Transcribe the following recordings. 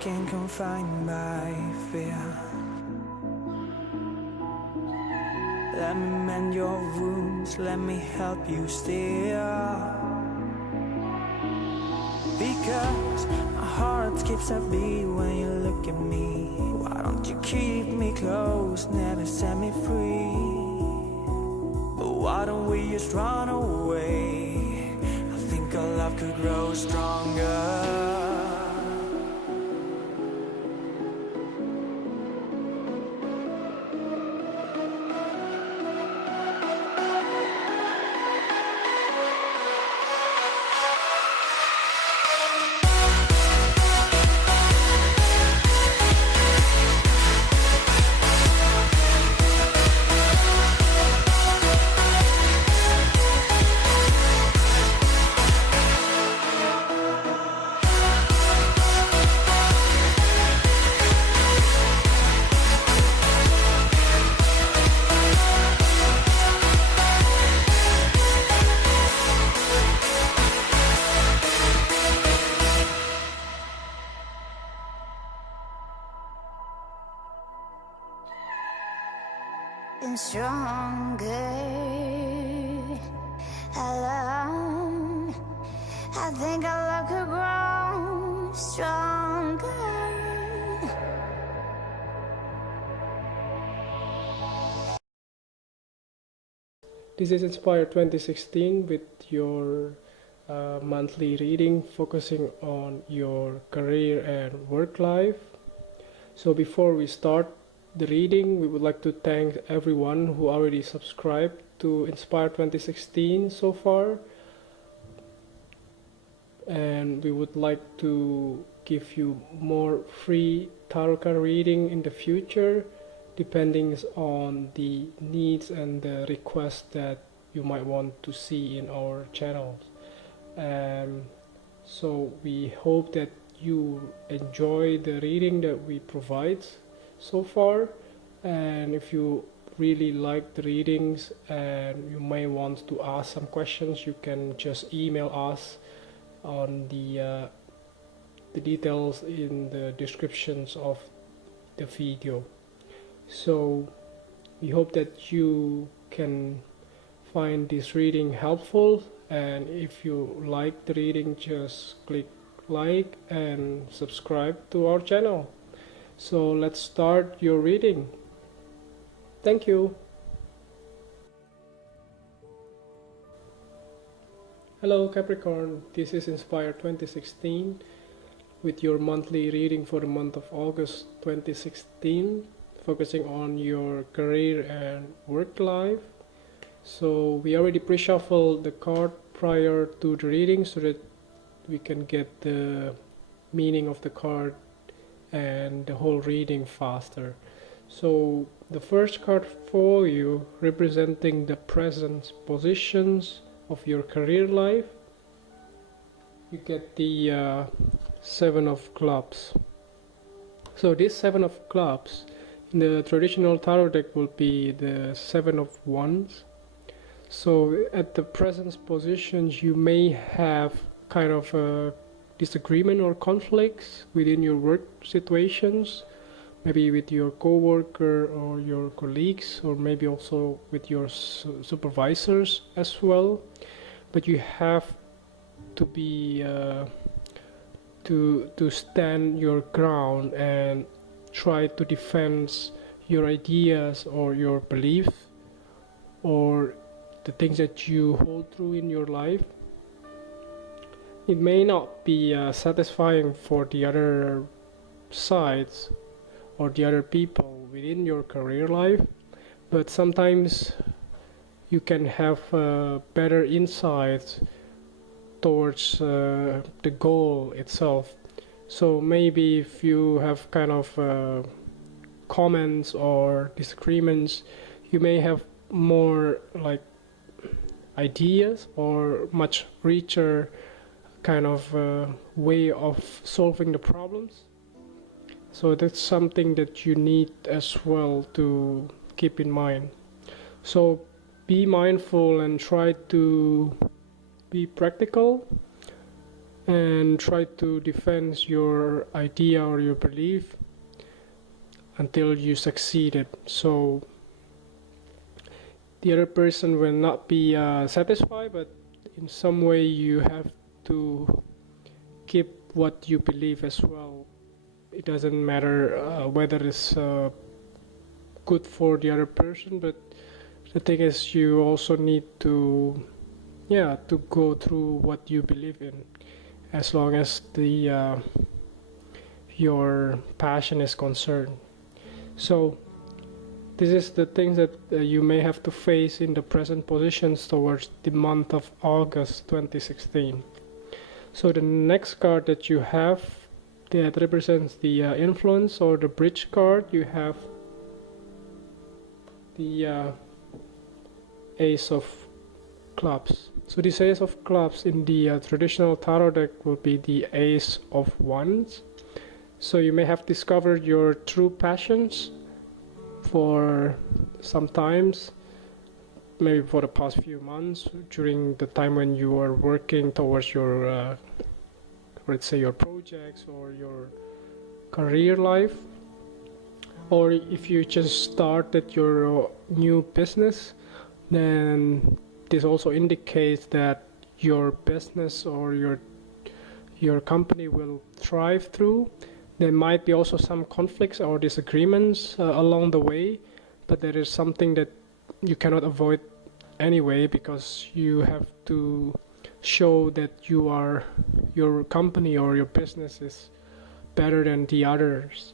broken, confined by fear. Let me mend your wounds, let me help you steer. Because my heart skips a beat when you look at me. Why don't you keep me close, never set me free? But why don't we just run away? I think our love could grow stronger. And stronger alone. I think our love could grow stronger. This is Inspire 2016 with your monthly reading focusing on your career and work life. So before we start the reading, we would like to thank everyone who already subscribed to Inspire 2016 so far, and we would like to give you more free tarot card reading in the future, depending on the needs and the requests that you might want to see in our channels. So we hope that you enjoy the reading that we provide so far, and if you really like the readings and you may want to ask some questions, you can just email us on the details in the descriptions of the video. So we hope that you can find this reading helpful, and if you like the reading, just click like and subscribe to our channel. So let's start your reading. Thank you. Hello Capricorn, this is Inspire 2016 with your monthly reading for the month of August 2016, focusing on your career and work life. So we already pre-shuffled the card prior to the reading so that we can get the meaning of the card and the whole reading faster. So the first card for you, representing the present positions of your career life, you get the Seven of Clubs. So this Seven of Clubs in the traditional tarot deck will be the Seven of Wands. So at the present positions, you may have kind of a disagreement or conflicts within your work situations, maybe with your co-worker or your colleagues, or maybe also with your supervisors as well. But you have to be to stand your ground and try to defend your ideas or your beliefs or the things that you hold through in your life. It may not be satisfying for the other sides or the other people within your career life, but sometimes you can have better insights towards the goal itself. So maybe if you have kind of comments or disagreements, you may have more like ideas or much richer kind of way of solving the problems. So that's something that you need as well to keep in mind. So be mindful and try to be practical and try to defend your idea or your belief until you succeeded. So the other person will not be satisfied, but in some way you have to keep what you believe as well. It doesn't matter whether it's good for the other person, but the thing is you also need to go through what you believe in, as long as the your passion is concerned. So this is the things that you may have to face in the present positions towards the month of August 2016. So the next card that you have that represents the influence, or the bridge card, you have the Ace of Clubs. So this Ace of Clubs in the traditional tarot deck will be the Ace of Wands. So you may have discovered your true passions for some times, maybe for the past few months, during the time when you are working towards your let's say your projects or your career life, or if you just started your new business, then this also indicates that your business or your company will thrive through. There might be also some conflicts or disagreements along the way, but there is something that you cannot avoid anyway, because you have to show that your company or your business is better than the others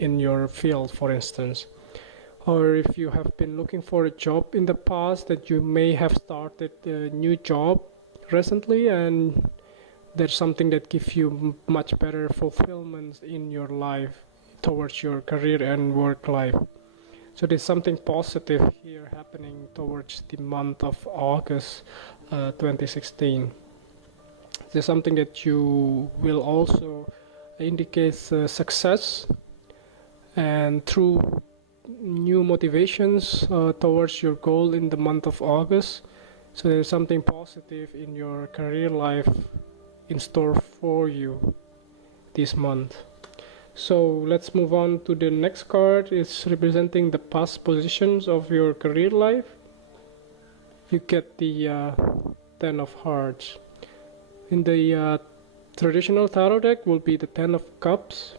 in your field, for instance. Or if you have been looking for a job in the past, that you may have started a new job recently, and there's something that gives you much better fulfillment in your life towards your career and work life. So there's something positive here happening towards the month of August 2016. There's something that you will also indicate success, and through new motivations towards your goal in the month of August. So there's something positive in your career life in store for you this month. So let's move on to the next card. It's representing the past positions of your career life. You get the Ten of Hearts. In the traditional tarot deck will be the Ten of Cups.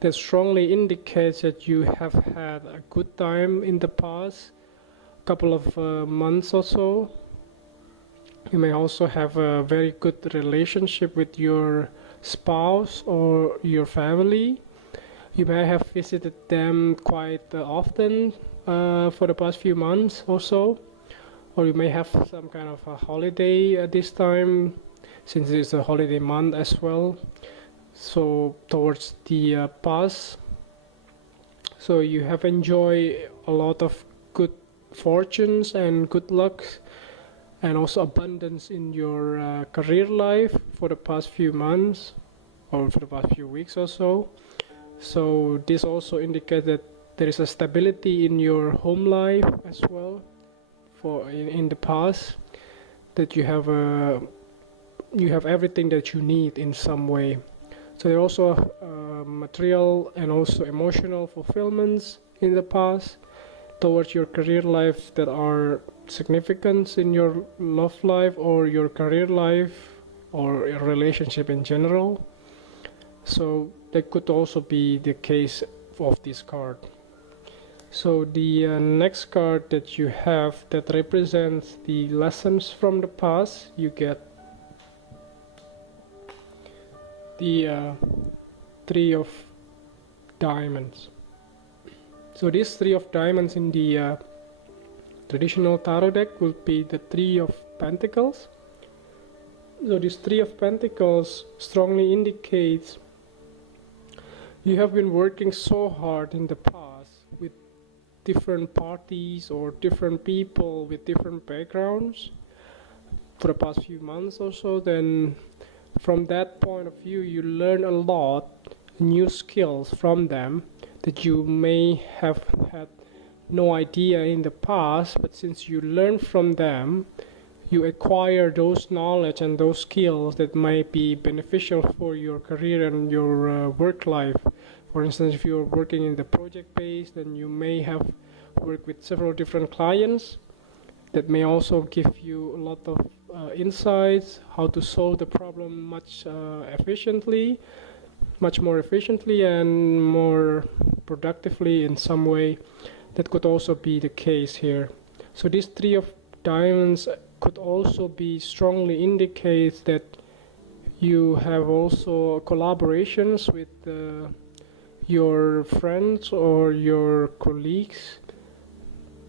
That strongly indicates that you have had a good time in the past couple of months or so. You may also have a very good relationship with your spouse or your family. You may have visited them quite often for the past few months or so. Or you may have some kind of a holiday at this time, since it's a holiday month as well. So towards the past, so you have enjoyed a lot of good fortunes and good luck, and also abundance in your career life for the past few months or for the past few weeks or so. So this also indicates that there is a stability in your home life as well for in the past, that you have everything that you need in some way. So there are also material and also emotional fulfillments in the past towards your career life that are significant in your love life or your career life or a relationship in general. So that could also be the case of this card. So the next card that you have that represents the lessons from the past, you get the Three of Diamonds. So this Three of Diamonds in the traditional tarot deck will be the Three of Pentacles. So this Three of Pentacles strongly indicates you have been working so hard in the past with different parties or different people with different backgrounds for the past few months or so. Then from that point of view, you learn a lot new skills from them that you may have had no idea in the past, but since you learn from them, you acquire those knowledge and those skills that might be beneficial for your career and your work life. For instance, if you're working in the project base, then you may have worked with several different clients that may also give you a lot of insights how to solve the problem much more efficiently and more productively in some way. That could also be the case here. So this three of diamonds could also be strongly indicates that you have also collaborations with your friends or your colleagues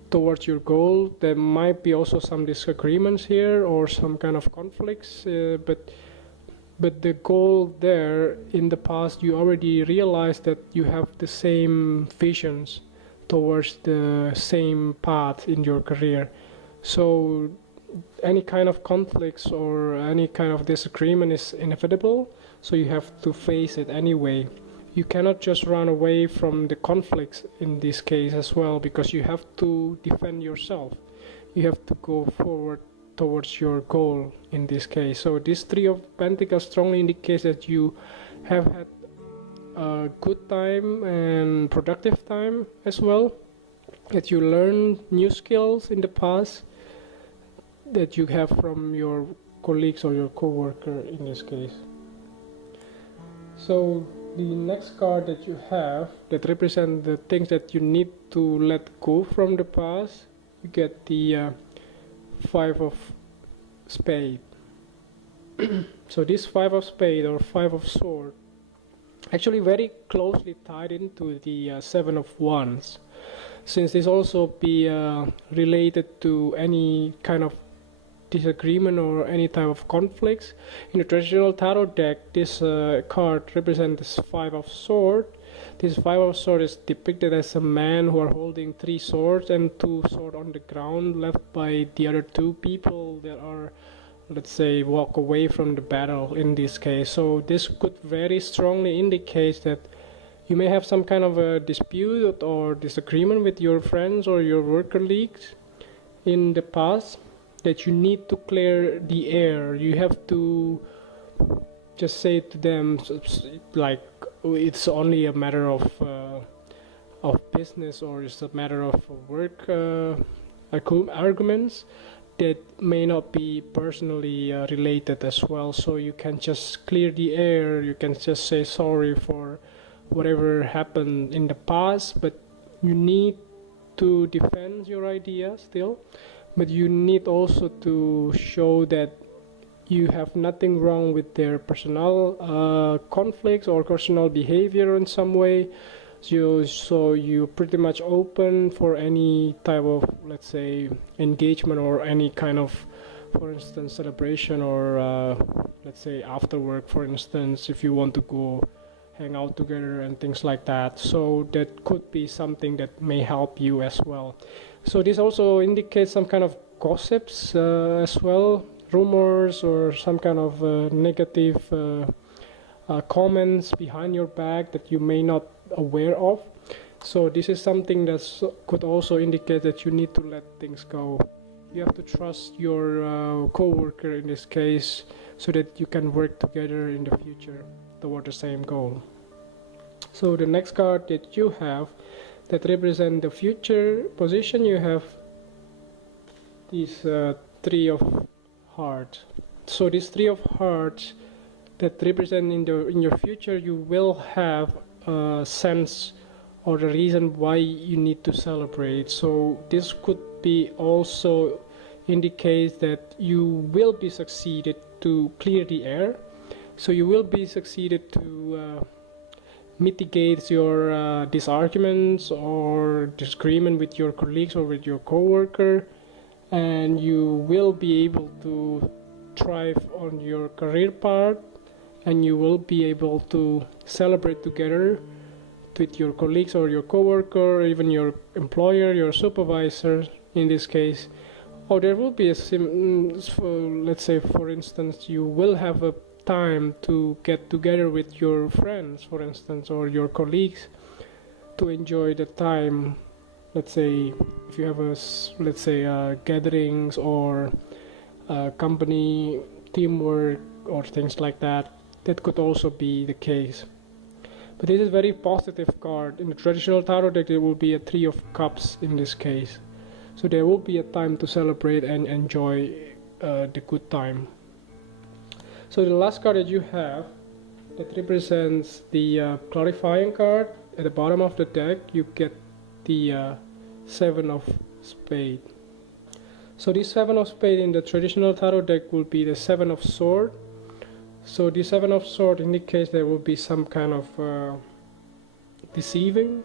towards your goal. There might be also some disagreements here or some kind of conflicts, but the goal there, in the past you already realized that you have the same visions towards the same path in your career. So any kind of conflicts or any kind of disagreement is inevitable, so you have to face it anyway. You cannot just run away from the conflicts in this case as well, because you have to defend yourself. You have to go forward towards your goal in this case. So this three of pentacles strongly indicates that you have had a good time and productive time as well, that you learned new skills in the past that you have from your colleagues or your co-worker in this case. So the next card that you have that represent the things that you need to let go from the past, you get the Five of Spade. So this Five of Spade or Five of Sword actually very closely tied into the Seven of Wands, since this also be related to any kind of disagreement or any type of conflicts. In the traditional tarot deck, this card represents this Five of Swords. This Five of Swords is depicted as a man who are holding 3 swords and 2 swords on the ground, left by the other 2 people that are, let's say, walk away from the battle in this case. So this could very strongly indicate that you may have some kind of a dispute or disagreement with your friends or your work colleagues in the past, that you need to clear the air. You have to just say to them, like, it's only a matter of business, or it's a matter of work arguments that may not be personally related as well. So you can just clear the air. You can just say sorry for whatever happened in the past, but you need to defend your idea still. But you need also to show that you have nothing wrong with their personal conflicts or personal behavior in some way. So you're pretty much open for any type of, let's say, engagement or any kind of, for instance, celebration or let's say after work, for instance, if you want to go hang out together and things like that. So that could be something that may help you as well. So this also indicates some kind of gossips as well, rumors or some kind of negative comments behind your back that you may not aware of. So this is something that could also indicate that you need to let things go. You have to trust your co-worker in this case, so that you can work together in the future toward the same goal. So the next card that you have that represent the future position, you have this Three of Hearts. So this Three of Hearts that represent in your future, you will have a sense or the reason why you need to celebrate. So this could be also indicates that you will be succeeded to clear the air. So you will be succeeded to mitigate your disarguments or disagreement with your colleagues or with your co-worker, and you will be able to thrive on your career path, and you will be able to celebrate together with your colleagues or your co-worker or even your employer, your supervisor in this case. Or there will be let's say, for instance, you will have a time to get together with your friends, for instance, or your colleagues to enjoy the time. Let's say if you have gatherings or company teamwork or things like that. That could also be the case. But this is very positive card. In the traditional tarot deck, there will be a Three of Cups in this case. So there will be a time to celebrate and enjoy the good time. So the last card that you have, that represents the clarifying card. At the bottom of the deck, you get the Seven of Spades. So this Seven of Spades in the traditional tarot deck will be the Seven of Swords. So the Seven of Swords indicates there will be some kind of deceiving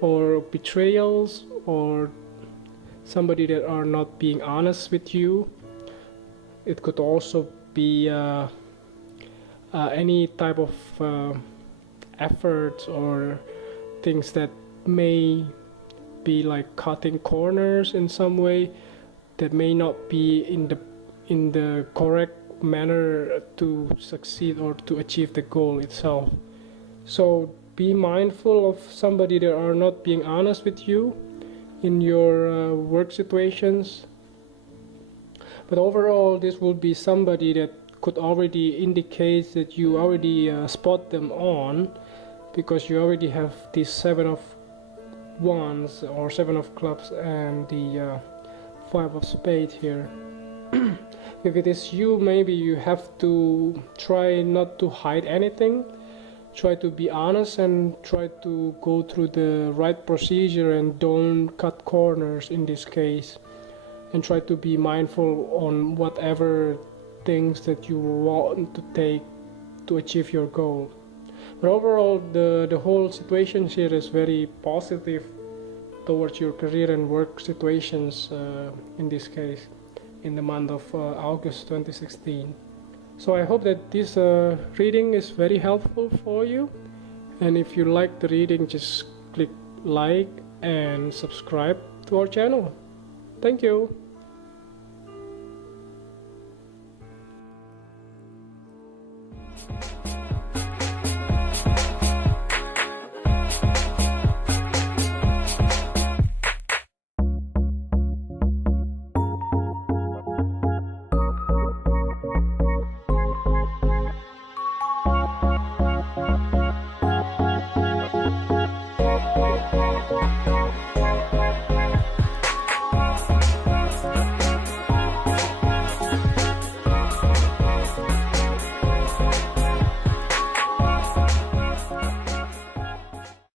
or betrayals, or somebody that are not being honest with you. It could also be any type of efforts or things that may be like cutting corners in some way, that may not be in the correct manner to succeed or to achieve the goal itself. So be mindful of somebody that are not being honest with you in your work situations. But overall, this will be somebody that could already indicate that you already spot them on, because you already have this Seven of Wands or Seven of Clubs and the Five of Spades here. If it is you, maybe you have to try not to hide anything. Try to be honest and try to go through the right procedure and don't cut corners in this case. And try to be mindful on whatever things that you want to take to achieve your goal. But overall, the whole situation here is very positive towards your career and work situations in this case, in the month of August 2016. So I hope that this reading is very helpful for you. And if you like the reading, just click like and subscribe to our channel. Thank you.